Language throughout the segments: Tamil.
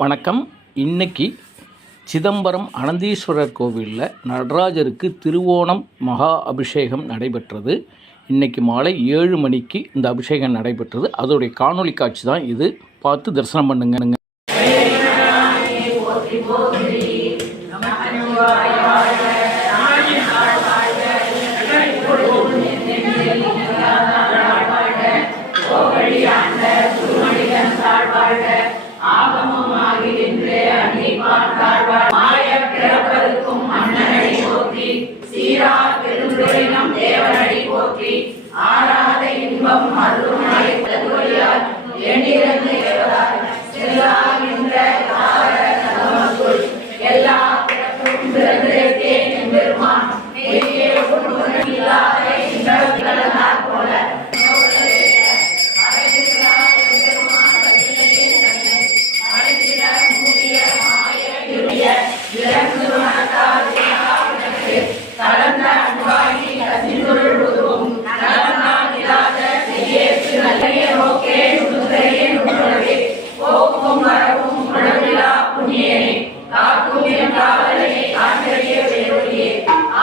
வணக்கம். இன்னைக்கு சிதம்பரம் அனந்தீஸ்வரர் கோவிலில் நடராஜருக்கு திருவோணம் மகா அபிஷேகம் நடைபெற்றது. இன்றைக்கி மாலை 7 மணிக்கு இந்த அபிஷேகம் நடைபெற்றது. அதோடைய காணொளி காட்சி தான் இது. பார்த்து தரிசனம் பண்ணுங்க. ஆராத இன்பம் மருதுணை தருவழியால் எண்ணிறந்து செல்லாகின்ற எல்லா பிறப்பும் பிறந்தேன் எம்பெருமான் போல கலந்த அன்பாகி கசிந்துருள் உருவும் போக்கும் வரவும் உணவிலா புண்ணியனே காக்கும் என் காவலையை காண்கிறைய வேறொழியே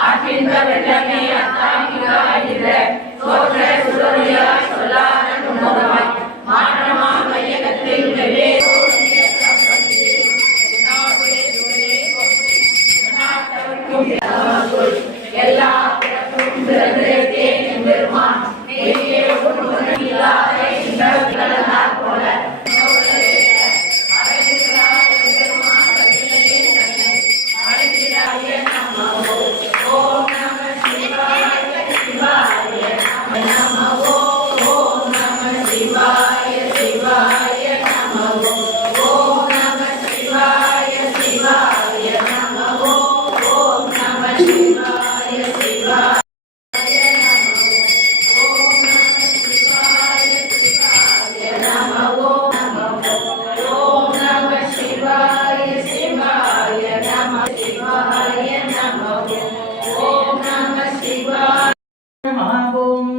ஆற்றின்ற வெள்ளமே அத்தாங்கிற தோற்ற சுடொழியாய் சொல்லாத உணவாய் மாற்றமா மையகத்தில் எல்லா பிறப்பும் பிறந்தேன் எம்பெருமான் போல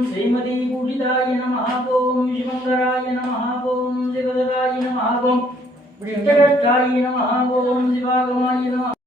श्रीमती पूजिताय नमः। ओम शिवंकराय नमः। ओम शिवदराय नमः। ओम जगत्ताय नमः। ओम शिवागमाय नमः।